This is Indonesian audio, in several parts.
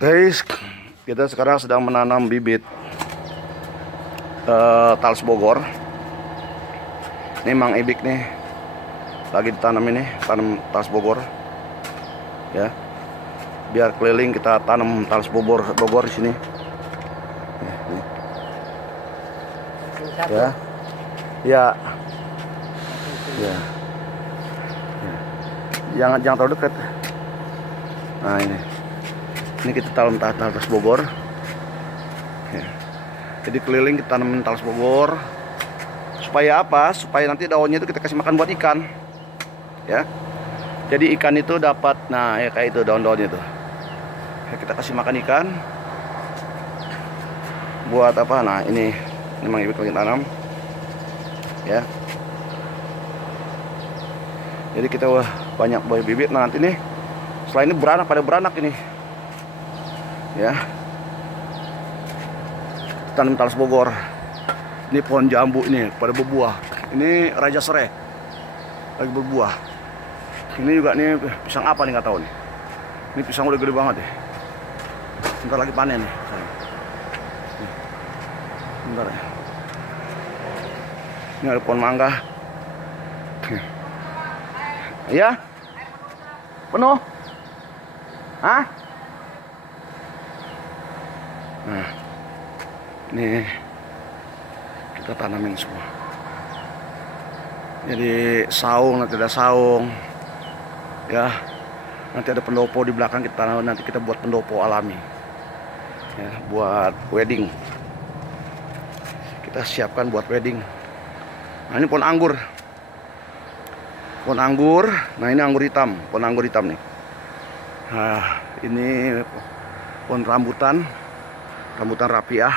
Guys, kita sekarang sedang menanam bibit talas Bogor. Ini Mang Ibik nih lagi ditanam ini, tanam talas Bogor. Ya. Biar keliling kita tanam talas Bogor di sini. Nih. Ya. Ya. Ya. Jangan terlalu dekat. Nah, ini kita tanam talas Bogor. Ya. Jadi keliling kita tanamin talas Bogor. Supaya apa? Supaya nanti daunnya itu kita kasih makan buat ikan. Ya. Jadi ikan itu dapat, nah ya kayak itu daun-daunnya itu. Ya, kita kasih makan ikan. Buat apa? Nah, ini memang Ibik lagi tanam. Ya. Jadi kita banyak buah bibit. Nah, nanti nih setelah ini pada beranak ini. Ya. Tanam talas Bogor. Ini pohon jambu ini pada berbuah. Ini raja serai lagi berbuah. Ini juga nih pisang apa nih nggak tahu nih. Ini pisang udah gede banget ya. Bentar lagi panen nih. Bentar ya. Ini ada pohon mangga. Iya? Penuh? Hah? Nah, ini kita tanamin semua. Jadi saung, nanti ada saung. Ya, nanti ada pendopo di belakang kita tanam. Nanti kita buat pendopo alami. Ya, buat wedding. Kita siapkan buat wedding. Nah, ini pohon anggur. Pohon anggur. Nah, ini anggur hitam, pohon anggur hitam nih. Nah, ini pohon rambutan rapiah.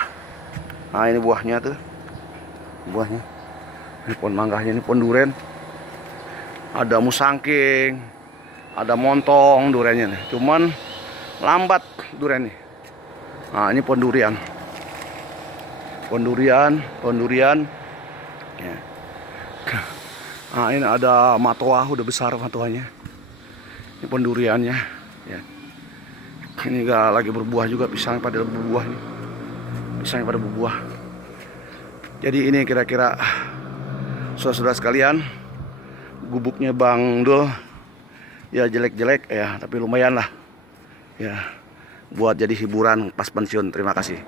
Nah, ini buahnya tuh. Buahnya. Ini pohon mangganya, ini pohon duren. Ada musangking, ada montong durennya nih. Cuman lambat duren nih. Nah, ini pohon durian. Pohon durian. Ya. Nah, ini ada matoa, udah besar matoanya. Ini pohon duriannya. Ya. Ini lagi berbuah juga, pisang pada berbuah nih. Pisangnya pada berbuah. Jadi ini kira-kira saudara-saudara sekalian, gubuknya Bang Dul ya jelek-jelek ya, tapi lumayan lah ya buat jadi hiburan pas pensiun. Terima kasih.